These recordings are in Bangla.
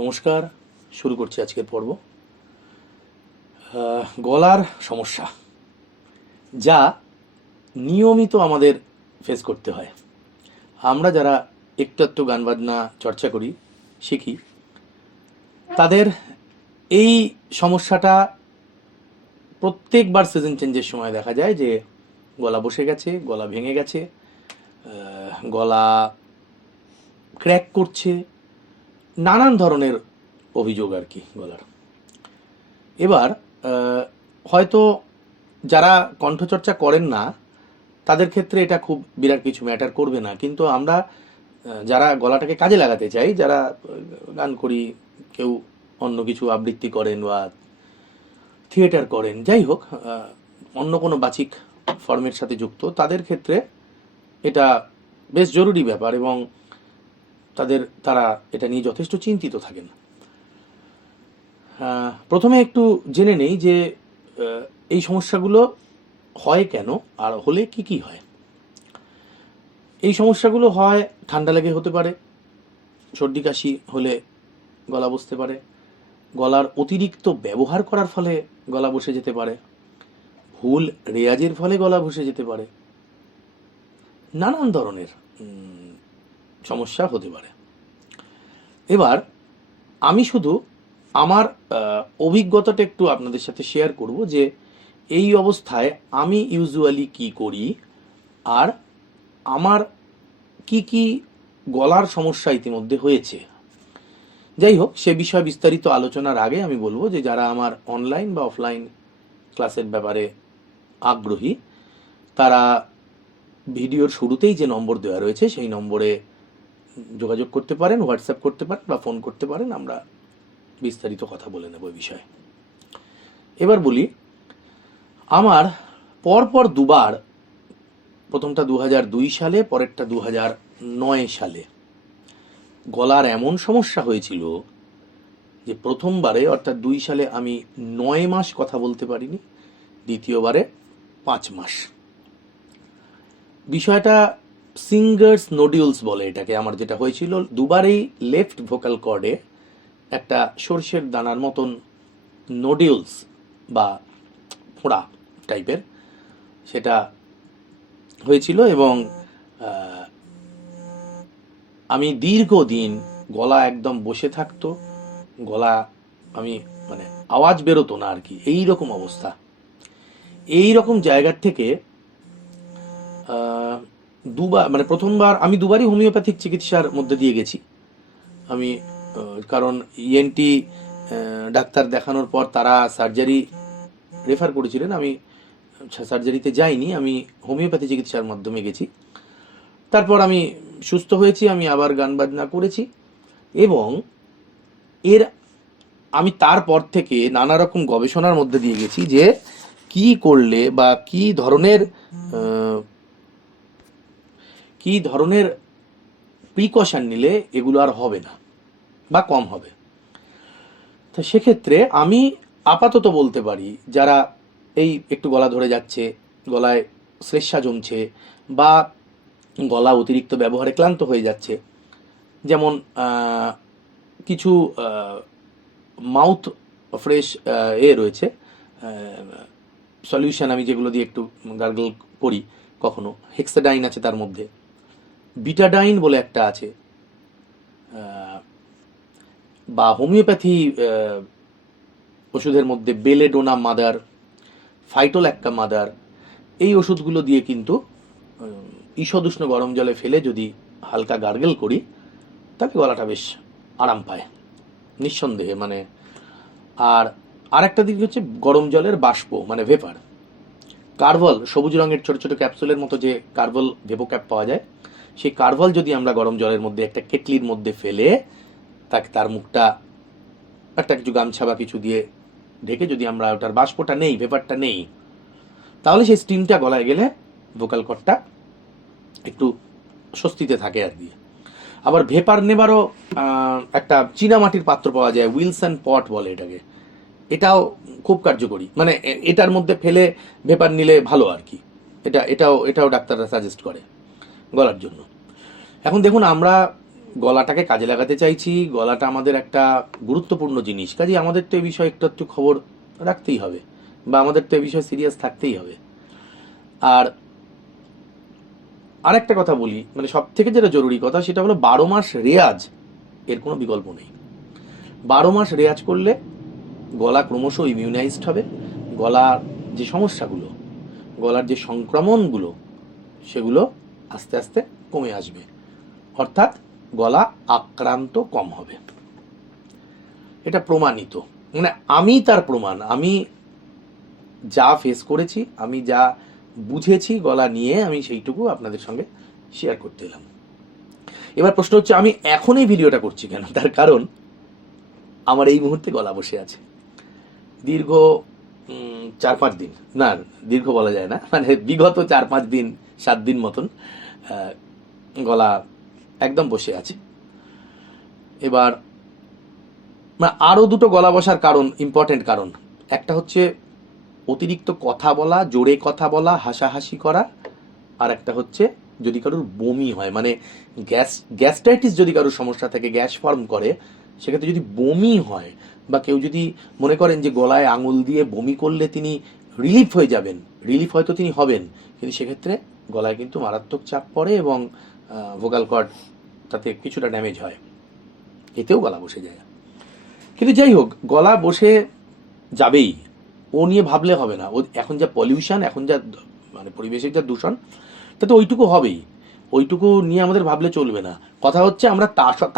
নমস্কার, শুরু করছি আজকের পর্ব। গলার সমস্যা, যা নিয়মিত আমাদের ফেস করতে হয়। আমরা যারা একটু একটু গান বাজনা, চর্চা করি, শিখি, তাদের এই সমস্যাটা প্রত্যেকবার সিজন চেঞ্জের সময় দেখা যায় যে গলা বসে গেছে, গলা ভেঙে গেছে গলা ক্র্যাক করছে নানান ধরনের অভিযোগ আর কি গলার। এবার হয়তো যারা কণ্ঠচর্চা করেন না, তাদের ক্ষেত্রে এটা খুব বিরাট কিছু ম্যাটার করবে না। কিন্তু আমরা যারা গলাটাকে কাজে লাগাতে চাই, যারা গান করি, কেউ অন্য কিছু আবৃত্তি করেন বা থিয়েটার করেন, যাই হোক অন্য কোনো বাচিক ফর্মের সাথে যুক্ত, তাদের ক্ষেত্রে এটা বেশ জরুরি ব্যাপার এবং তাদের, তারা এটা নিয়ে যথেষ্ট চিন্তিত থাকেন। প্রথমে একটু জেনে নেই যে এই সমস্যাগুলো হয় কেন আর হলে কি কি হয়? এই সমস্যাগুলো হয়, ঠান্ডা লেগে হতে পারে, সর্দি কাশি হলে গলা বসতে পারে, গলার অতিরিক্ত ব্যবহার করার ফলে গলা বসে যেতে পারে, ভুল রেয়াজের ফলে গলা বসে যেতে পারে, নানান ধরনের সমস্যা হতে পারে। এবার আমি শুধু আমার অভিজ্ঞতাটা একটু আপনাদের সাথে শেয়ার করব যে এই অবস্থায় আমি ইউজুয়ালি কি করি আর আমার কি কি গলার সমস্যা ইতিমধ্যে হয়েছে। যাই হোক, সে বিষয়ে বিস্তারিত আলোচনার আগে আমি বলব যে যারা আমার অনলাইন বা অফলাইন ক্লাসের ব্যাপারে আগ্রহী, তারা ভিডিওর শুরুতেই যে নম্বর দেওয়া রয়েছে সেই নম্বরে যোগাযোগ করতে পারেন হোয়াটসঅ্যাপ করতে পারেন বা ফোন করতে পারেন, আমরা বিস্তারিত কথা বলে নেব বিষয়ে। এবার বলি, আমার পরপর দুবার, প্রথমটা দু সালে, পরেরটা দু নয় সালে, গলার এমন সমস্যা হয়েছিল যে প্রথমবারে, অর্থাৎ দুই সালে আমি নয় মাস কথা বলতে পারিনি, দ্বিতীয়বারে পাঁচ মাস। বিষয়টা সিঙ্গার্স নোডিউলস বলে এটাকে। আমার যেটা হয়েছিল, দুবারেই লেফট ভোকাল কর্ডে একটা সর্ষের দানার মতন নোডিউলস বা ফোড়া টাইপের সেটা হয়েছিল এবং আমি দীর্ঘদিন গলা একদম বসে থাকতো, গলা আমি মানে আওয়াজ বেরোতো না আর কি এই রকম অবস্থা। এই রকম জায়গার থেকে দুবার মানে প্রথমবার আমি দুবারই হোমিওপ্যাথিক চিকিৎসার মধ্যে দিয়ে গেছি। আমি কারণ ইএনটি ডাক্তার দেখানোর পর তারা সার্জারি রেফার করেছিলেন। আমি সার্জারিতে যাইনি, আমি হোমিওপ্যাথি চিকিৎসার মাধ্যমে গেছি। তারপর আমি সুস্থ হয়েছি, আমি আবার গান বাজনা করেছি এবং এর, আমি তারপর থেকে নানা রকম গবেষণার মধ্যে দিয়ে গেছি যে কি করলে বা কি ধরনের কি ধরনের প্রিকশন নিলে এগুলো আর হবে না বা কম হবে? তো সেক্ষেত্রে আমি আপাতত বলতে পারি, যারা এই একটু গলা ধরে যাচ্ছে, গলায় শ্লেষা জমছে বা গলা অতিরিক্ত ব্যবহারে ক্লান্ত হয়ে যাচ্ছে, যেমন কিছু মাউথ ফ্রেশ এ রয়েছে সলিউশন আমি যেগুলো দিয়ে একটু গার্গল করি কখনো হেক্সাডাইন আছে তার মধ্যে। বিটাডাইন বলে একটা আছে। বা হোমিওপ্যাথি ওষুধের মধ্যে বেলেডোনা মাদার ফাইটোল্যাক্কা মাদার, এই ওষুধগুলো দিয়ে কিন্তু ঈষদুষ্ণ গরম জলে ফেলে যদি হালকা গার্গেল করি, তাহলে গলাটা বেশ আরাম পায়, নিঃসন্দেহে। মানে আর আরেকটা দিক হচ্ছে গরম জলের বাষ্প মানে ভেপার কার্বল, সবুজ রঙের ছোট ছোট ক্যাপসুলের মতো যে কার্বল ভেপো ক্যাপ পাওয়া যায় সেই কার্ভল যদি আমরা গরম জলের মধ্যে একটা কেটলির মধ্যে ফেলে, তাকে, তার মুখটা একটা কিছু গামছা বা কিছু দিয়ে ঢেকে যদি আমরা ওটার বাষ্পটা নেই, ভেপারটা নেই, তাহলে সেই স্টিমটা গলায় গেলে ভোকাল কর্ডটা একটু স্বস্তিতে থাকে আর কি। আবার ভেপার নেবারও একটা চীনামাটির পাত্র পাওয়া যায়, উইলসন পট বলে এটাকে। এটাও খুব কার্যকরী। মানে এটার মধ্যে ফেলে ভেপার নিলে ভালো আর কি। এটা, এটাও এটাও ডাক্তাররা সাজেস্ট করে। গলার জন্য। এখন দেখুন, আমরা গলাটাকে কাজে লাগাতে চাইছি, গলাটা আমাদের একটা গুরুত্বপূর্ণ জিনিস। কাজে আমাদের তো এই বিষয়ে একটু একটু খবর রাখতেই হবে, বা আমাদের তো এই বিষয়ে সিরিয়াস থাকতেই হবে। আর আরেকটা কথা বলি মানে সব থেকে যেটা জরুরি কথা, সেটা হলো বারো মাস রেয়াজ এর কোনো বিকল্প নেই। বারো মাস রেয়াজ করলে গলা ক্রমশ ইমিউনাইজড হবে, গলার যে সমস্যাগুলো, গলার যে সংক্রমণগুলো, সেগুলো আস্তে আস্তে কমে আসবে। অর্থাৎ গলা আক্রান্ত কম হবে। এটা প্রমাণিত। মানে আমি তার প্রমাণ। আমি যা ফেস করেছি, আমি যা বুঝেছি গলা নিয়ে, আমি সেইটুকু আপনাদের সঙ্গে শেয়ার করতে এলাম। এবার প্রশ্ন হচ্ছে, আমি এখন এই ভিডিওটা করছি কেন? তার কারণ, আমার এই মুহূর্তে গলা বসে আছে। দীর্ঘ চার পাঁচ দিন। না, দীর্ঘ বলা যায় না। মানে বিগত চার পাঁচ দিন সাত দিন মতন গলা একদম বসে আছে। এবার মানে আরও দুটো গলা বসার কারণ ইম্পর্টেন্ট কারণ। একটা হচ্ছে অতিরিক্ত কথা বলা, জোরে কথা বলা, হাসাহাসি করা, আর একটা হচ্ছে যদি কারোর বমি হয় মানে গ্যাস, গ্যাস্ট্রাইটিস যদি কারোর সমস্যা থাকে, গ্যাস ফর্ম করে, সেক্ষেত্রে যদি বমি হয়, বা কেউ যদি মনে করেন যে গলায় আঙুল দিয়ে বমি করলে তিনি রিলিফ হয়ে যাবেন, রিলিফ হয়তো তিনি হবেন, কিন্তু সেক্ষেত্রে গলায় কিন্তু মারাত্মক চাপ পড়ে এবং ভোকাল কর্ড তাতে কিছুটা ড্যামেজ হয়। এতেও গলা বসে যায়। কিন্তু যাই হোক, গলা বসে যাবেই। ও নিয়ে ভাবলে হবে না। ও এখন যা পলিউশন এখন যা মানে পরিবেশের যা দূষণ, তাতে ওইটুকু হবেই। ওইটুকু নিয়ে আমাদের ভাবলে চলবে না। কথা হচ্ছে আমরা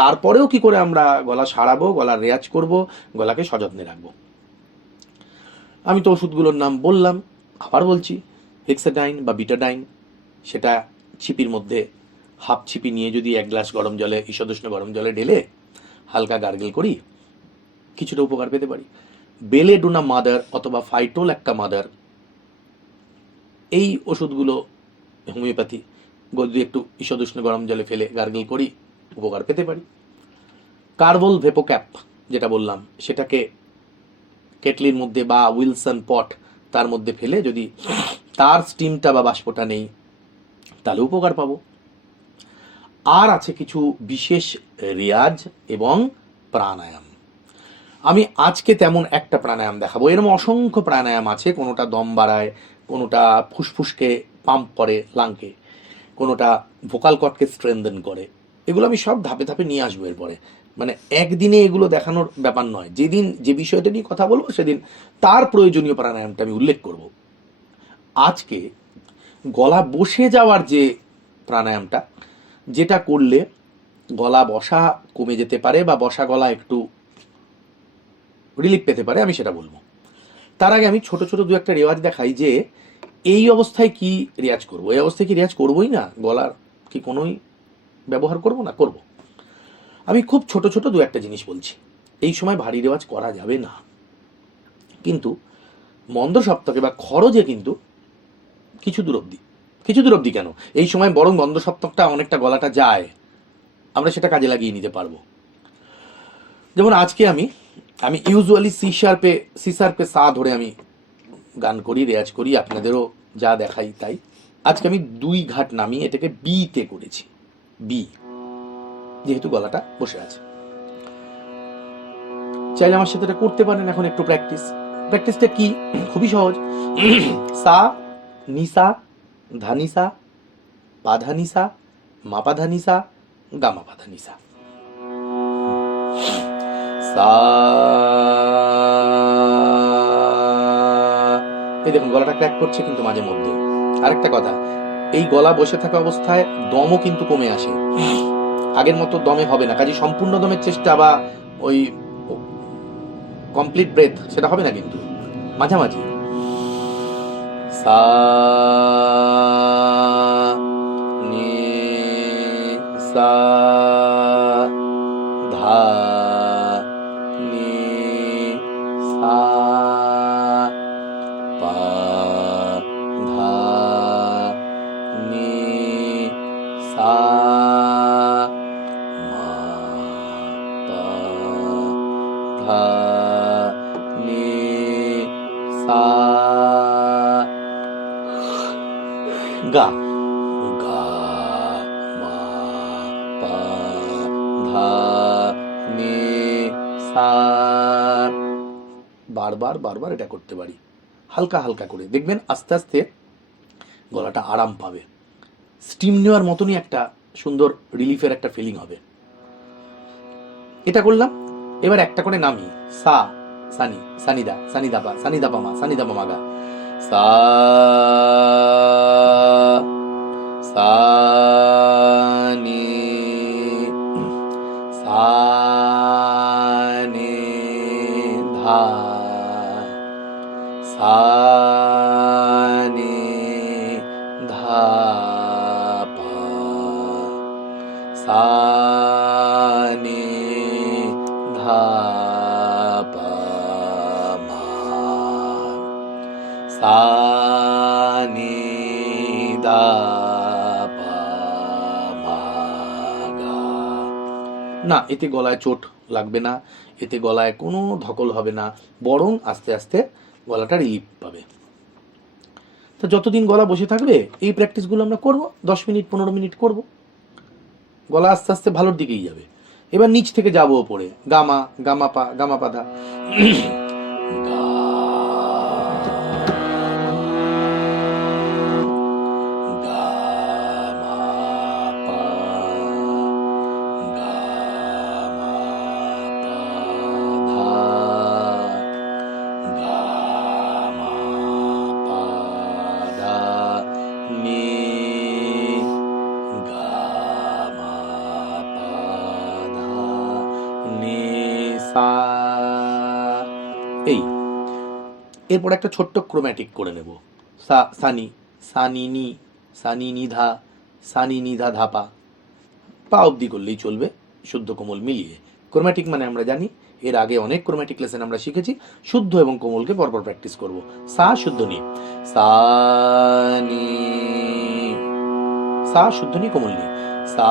তারপরেও কি করে আমরা গলা সারাবো, গলা রেয়াজ করব, গলাকে সযত্নে রাখব? আমি তো ওষুধগুলোর নাম বললাম, আবার বলছি হেক্সাডাইন বা বিটাডাইন সেটা ছিপির মধ্যে হাফ ছিপি নিয়ে যদি এক গ্লাস গরম জলে ঈষদুষ্ণ গরম জলে ঢেলে হালকা গার্গেল করি, কিছুটা উপকার পেতে পারি। বেলে ডোনা মাদার অথবা ফাইটোল একটা মাদার, এই ওষুধগুলো হোমিওপ্যাথি, যদি একটু ঈষদুষ্ণ গরম জলে ফেলে গার্গেল করি, উপকার পেতে পারি। কার্বল ভেপোক্যাপ, যেটা বললাম, সেটাকে কেটলির মধ্যে বা উইলসন পট তার মধ্যে ফেলে যদি তার স্টিমটা বা বাষ্পটা নেই তাহলে উপকার পাবো। আর আছে কিছু বিশেষ রেয়াজ এবং প্রাণায়াম। আমি আজকে তেমন একটা প্রাণায়াম দেখাবো। এরকম অসংখ্য প্রাণায়াম আছে, কোনোটা দম বাড়ায়, কোনোটা ফুসফুসকে পাম্প করে, লাংকে, কোনোটা ভোকাল কর্ডকে স্ট্রেনদেন করে। এগুলো আমি সব ধাপে ধাপে নিয়ে আসব এরপরে। মানে একদিনে এগুলো দেখানোর ব্যাপার নয়। যেদিন যে বিষয়টা নিয়ে কথা বলব, সেদিন তার প্রয়োজনীয় প্রাণায়ামটা আমি উল্লেখ করব। আজকে গলা বসে যাওয়ার যে প্রাণায়ামটা, যেটা করলে গলা বসা কমে যেতে পারে বা বসা গলা একটু রিলিফ পেতে পারে, আমি সেটা বলব। তার আগে আমি ছোট ছোট দু একটা রেওয়াজ দেখাই যে এই অবস্থায় কি রেয়াজ করব? এই অবস্থায় কি রেয়াজ করবোই না? গলার কি কোনোই ব্যবহার করব না? করব। আমি খুব ছোট ছোট দু একটা জিনিস বলছি। এই সময় ভারী রেওয়াজ করা যাবে না। কিন্তু মন্দ সপ্তাহে বা খরচে কিন্তু কিছু দূর অবধি। কিছু দূর অবধি কেন? এই সময় বরং গন্ধ সপ্তকটা অনেকটা গলাটা যায়। আমরা সেটা কাজে লাগিয়ে নিতে পারব। যেমন আজকে আমি আমি ইউজুয়ালি সি শার্পে সি শার্পে সা ধরে আমি গান করি, রেয়াজ করি, আপনাদেরও যা দেখাই তাই। আজকে আমি দুই ঘাট নামিয়ে এটাকে বিতে করেছি। বি যেহেতু গলাটা বসে আছে। চাইলে আমার সাথে এটা করতে পারেন, এখন একটু প্র্যাকটিস প্র্যাকটিসটা কি? খুবই সহজ। সা নিসা, ধানিসা পাধানিসা মাপাধানিসা গামা পাধানিসা সা এই দেখুন, গলাটা ক্র্যাক করছে কিন্তু মাঝে মধ্যে। আরেকটা কথা, এই গলা বসে থাকা অবস্থায় দমও কিন্তু কমে আসে। আগের মতো দমে হবে না, কাজে সম্পূর্ণ দমের চেষ্টা বা ওই কমপ্লিট ব্রেথ সেটা হবে না কিন্তু। মাঝামাঝি। सा नी सा গা। গা, মা, পা সা। বারবার বারবার এটা করতে পারি। হালকা হালকা করে। দেখবেন আস্তে আস্তে গলাটা আরাম পাবে। স্টিম নেওয়ার মতনই একটা সুন্দর রিলিফের একটা ফিলিং হবে। এটা করলাম। এবার একটা করে নামি। সা, সানি, সানিদা সানিদাপা সানিদাপা মা সানিদাপা মাগা সা সানি এতে গলায় চোট লাগবে না, এতে গলায় কোনো ধকল হবে না, বরং আস্তে আস্তে গলাটা রিলিফ পাবে। তো যতদিন গলা বসে থাকবে, এই প্র্যাকটিসগুলো আমরা করব, দশ মিনিট, পনেরো মিনিট করব। গলা আস্তে আস্তে ভালোর দিকেই যাবে। এবার নিচ থেকে যাব ওপরে। গামা গামা পা, গামা পাধা এই। এরপর একটা ছোট্ট ক্রোম্যাটিক করে নেব। সা, সানি সানি নি সানি নিধা সানি নিধা ধাপা পা অবধি করলেই চলবে, শুদ্ধ কোমল মিলিয়ে। ক্রোম্যাটিক মানে আমরা জানি, এর আগে অনেক ক্রোম্যাটিক লেসন আমরা শিখেছি, শুদ্ধ এবং কোমলকে পরপর প্র্যাকটিস করব। সা, শুদ্ধ নি। সা সা, শুদ্ধ নি, কোমল নি। সা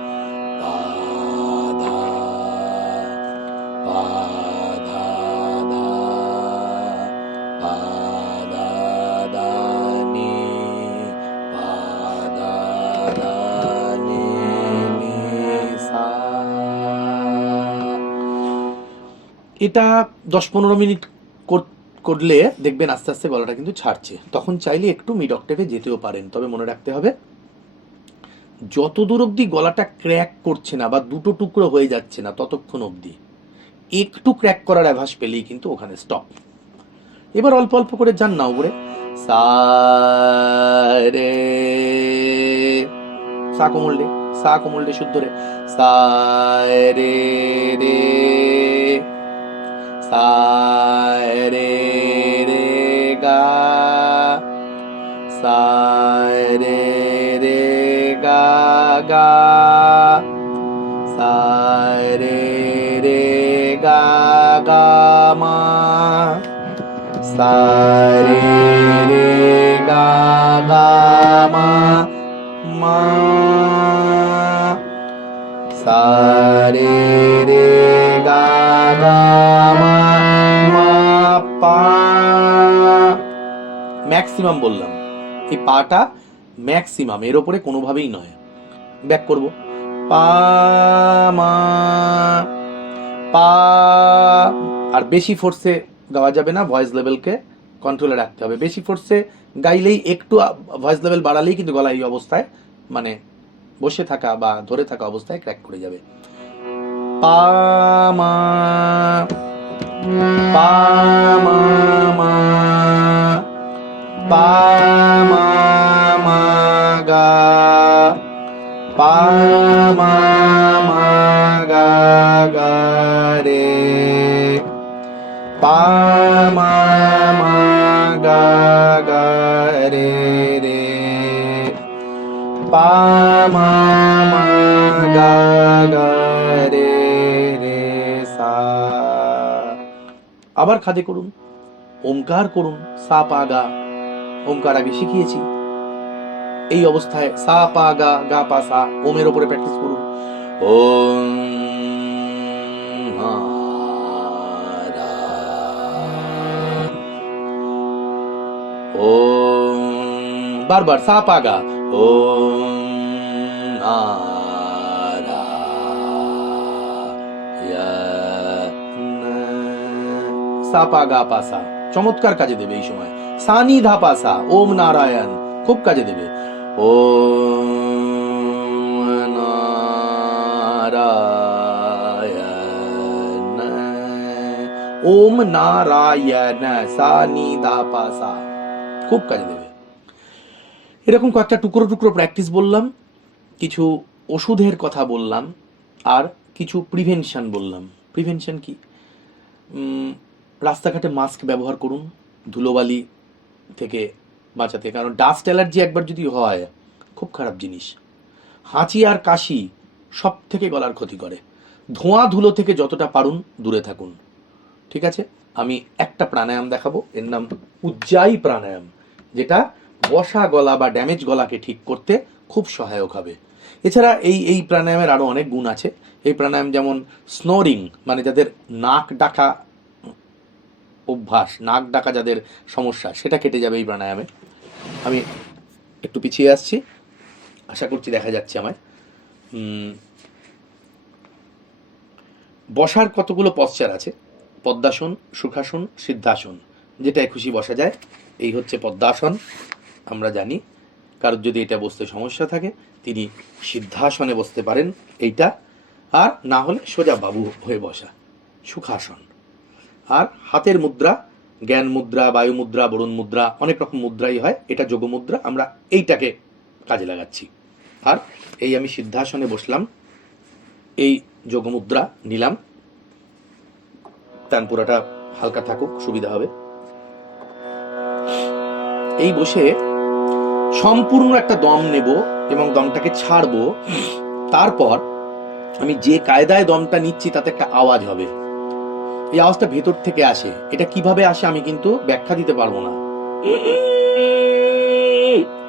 এটা দশ পনেরো মিনিট কর- করলে দেখবেন আস্তে আস্তে গলাটা কিন্তু ছাড়ছে। তখন চাইলে একটু মিড অক্টেভে যেতেও পারেন। তবে মনে রাখতে হবে, যত দূর অবধি গলাটা ক্র্যাক করছে না বা দুটো টুকরো হয়ে যাচ্ছে না, ততক্ষণ অবধি। একটু ক্র্যাক করার অ্যাভাস পেলেই কিন্তু ওখানে স্টপ এবার অল্প অল্প করে যান না উপরে। সা কোমল রে, সা কোমল রে শুদ্ধ রে। সা, রে রে সা রে রে গা সা রে রে গা গা সা রে রে গা গা মা সা রে রে গা গা মা মা সা রে রে গা গা মা মা পা ম্যাক্সিমাম বললাম। এই পাটা ম্যাক্সিমাম এর ওপরে কোনোভাবেই নয়। ব্যাক করব। পা, মা, পা, আর বেশি ফোর্সে গাওয়া যাবে না ভয়েস লেভেলকে কন্ট্রোলে রাখতে হবে। বেশি ফোর্সে গাইলেই একটু ভয়েস লেভেল বাড়ালেই কিন্তু গলা এই অবস্থায় মানে বসে থাকা বা ধরে থাকা অবস্থায় ক্র্যাক করে যাবে। পা, মা पा पग प ग रे। पा गरे रे पा ग रे। আবার খাদে করুন। ওমকার করুন সা পা গা ওমকার আগে শিখিয়েছি। এই অবস্থায় সা পা গা গা পা সা ওমের ওপরে প্র্যাকটিস করুন। ওম। ওম বারবার সা পা গা ওম নারা সা পা গা পা চমৎকার কাজে দেবে এই সময়। সানি ধা পা সা ওম নারায়ণ, খুব কাজে দেবে। ও ওম নারায়ণ সানি ধা পা সা খুব কাজে দেবে। এরকম কয়েকটা টুকরো টুকরো প্র্যাকটিস বললাম, কিছু ওষুধের কথা বললাম, আর কিছু প্রিভেনশন বললাম। প্রিভেনশন কি? রাস্তাঘাটে মাস্ক ব্যবহার করুন, ধুলোবালি থেকে বাঁচাতে। কারণ ডাস্ট অ্যালার্জি একবার যদি হয়, খুব খারাপ জিনিস। হাঁচি আর কাশি সব থেকে গলার ক্ষতি করে। ধোঁয়া ধুলো থেকে যতটা পারুন, দূরে থাকুন। ঠিক আছে? আমি একটা প্রাণায়াম দেখাবো। এর নাম উজ্জায়ী প্রাণায়াম, যেটা বসা গলা বা ড্যামেজ গলাকে ঠিক করতে খুব সহায়ক হবে। এছাড়া এই এই প্রাণায়ামের আরও অনেক গুণ আছে। এই প্রাণায়াম যেমন স্নোরিং মানে যাদের নাক ডাকা অভ্যাস, নাক ডাকা যাদের সমস্যা, সেটা কেটে যাবে এই প্রাণায়ামে। আমি একটু পিছিয়ে আসছি। আশা করছি দেখা যাচ্ছে আমায়। বসার কতগুলো পশ্চার আছে? পদ্মাসন, সুখাসন, সিদ্ধাসন। যেটায় খুশি বসা যায়, এই হচ্ছে পদ্মাসন। আমরা জানি কারোর যদি এটা বসতে সমস্যা থাকে, তিনি সিদ্ধাসনে বসতে পারেন, এইটা। আর না হলে সোজা বাবু হয়ে বসা। সুখাসন। আর হাতের মুদ্রা, জ্ঞান মুদ্রা, বায়ু মুদ্রা, বরুণ মুদ্রা, অনেক রকম মুদ্রাই হয়। এটা যোগ মুদ্রা, আমরা এইটাকে কাজে লাগাচ্ছি। আর এই আমি সিদ্ধাসনে বসলাম, এই যোগ মুদ্রা নিলাম। তান পুরাটা হালকা থাকুক, সুবিধা হবে। এই বসে সম্পূর্ণ একটা দম নেব এবং দমটাকে ছাড়বো। তারপর আমি যে কায়দায় দমটা নিচ্ছি, তাতে একটা আওয়াজ হবে। এই আওয়াজটা ভেতর থেকে আসে। এটা কীভাবে আসে আমি কিন্তু ব্যাখ্যা দিতে পারব না।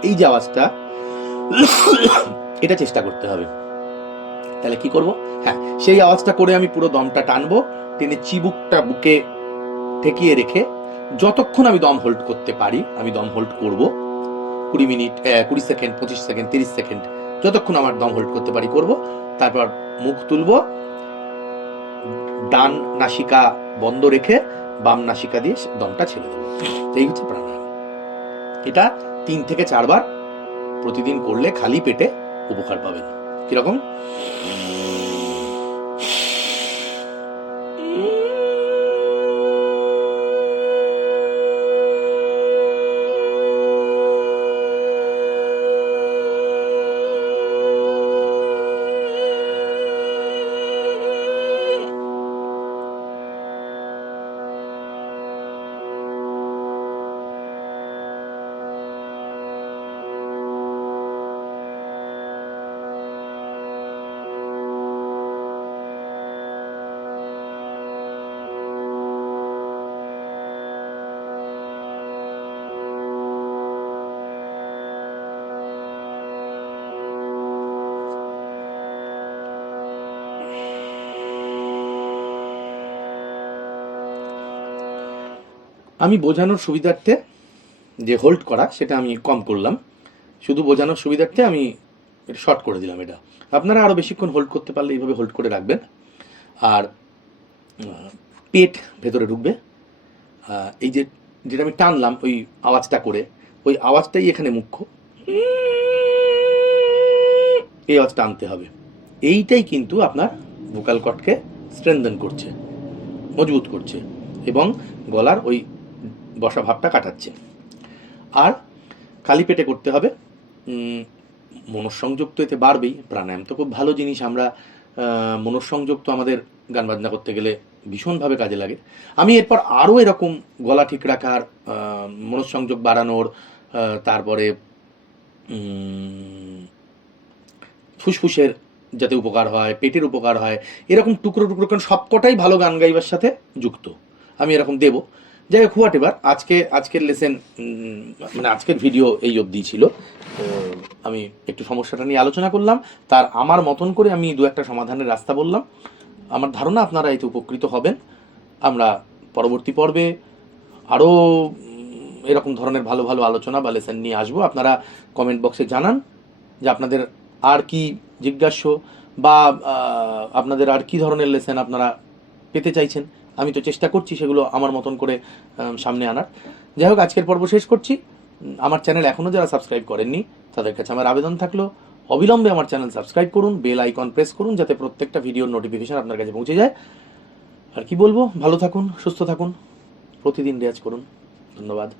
এই যে আওয়াজটা, এটা চেষ্টা করতে হবে। তাহলে কি করব? হ্যাঁ সেই আওয়াজটা করে আমি পুরো দমটা টানবো, টেনে চিবুকটা বুকে ঠেকিয়ে রেখে যতক্ষণ আমি দম হোল্ড করতে পারি, আমি দম হোল্ড করব। কুড়ি মিনিট কুড়ি সেকেন্ড, পঁচিশ সেকেন্ড, তিরিশ সেকেন্ড, যতক্ষণ আমার দম হোল্ড করতে পারি করব। তারপর মুখ তুলবো ডান নাসিকা বন্ধ রেখে বাম নাসিকা দিয়ে দমটা ছেড়ে দেবো। এই হচ্ছে প্রাণায়াম। এটা তিন থেকে চারবার প্রতিদিন করলে খালি পেটে উপকার পাবেন। কীরকম? আমি বোঝানোর সুবিধার্থে যে হোল্ড করা, সেটা আমি কম করলাম। শুধু বোঝানোর সুবিধার্থে আমি শর্ট করে দিলাম এটা। আপনারা আরও বেশিক্ষণ হোল্ড করতে পারলে এইভাবে হোল্ড করে রাখবেন। আর পেট ভেতরে ঢুকবে। এই যে, যেটা আমি টানলাম ওই আওয়াজটা করে, ওই আওয়াজটাই এখানে মুখ্য। এই আওয়াজটা আনতে হবে। এইটাই কিন্তু আপনার ভোকাল কটকে স্ট্রেনদেন করছে, মজবুত করছে। এবং গলার ওই বসা ভাবটা কাটাচ্ছে। আর খালি পেটে করতে হবে। মনঃসংযোগ তো এতে বাড়বেই। প্রাণায়াম তো খুব ভালো জিনিস। আমরা মনঃসংযোগ তো আমাদের গান বাজনা করতে গেলে ভীষণভাবে কাজে লাগে। আমি এরপর আরও এরকম গলা ঠিক রাখার মনঃসংযোগ বাড়ানোর তারপরে ফুসফুসের যাতে উপকার হয়, পেটের উপকার হয়, এরকম টুকরো টুকরো, কারণ সবকটাই ভালো গান গাইবার সাথে যুক্ত। আমি এরকম দেব। যাই হোক হোয়াট এবার আজকে, আজকের লেসেন মানে আজকের ভিডিও এই অবধি ছিল। আমি একটু সমস্যাটা নিয়ে আলোচনা করলাম। তার আমার মতন করে আমি দু একটা সমাধানের রাস্তা বললাম। আমার ধারণা আপনারা এতে উপকৃত হবেন। আমরা পরবর্তী পর্বে আরও এরকম ধরনের ভালো ভালো আলোচনা বা লেসেন নিয়ে আসব। আপনারা কমেন্ট বক্সে জানান যে আপনাদের আর কি জিজ্ঞাস্য বা আপনাদের আর কি ধরনের লেসেন আপনারা পেতে চাইছেন। আমি তো চেষ্টা করছি সেগুলো আমার মতন করে সামনে আনার। যাই হোক, আজকের পর্ব শেষ করছি। আমার চ্যানেল এখনও যারা সাবস্ক্রাইব করেননি, তাদের কাছে আমার আবেদন থাকল। অবিলম্বে আমার চ্যানেল সাবস্ক্রাইব করুন, বেল আইকন প্রেস করুন, যাতে প্রত্যেকটা ভিডিওর নোটিফিকেশান আপনার কাছে পৌঁছে যায়। আর কি বলব? ভালো থাকুন, সুস্থ থাকুন, প্রতিদিন রেয়াজ করুন। ধন্যবাদ।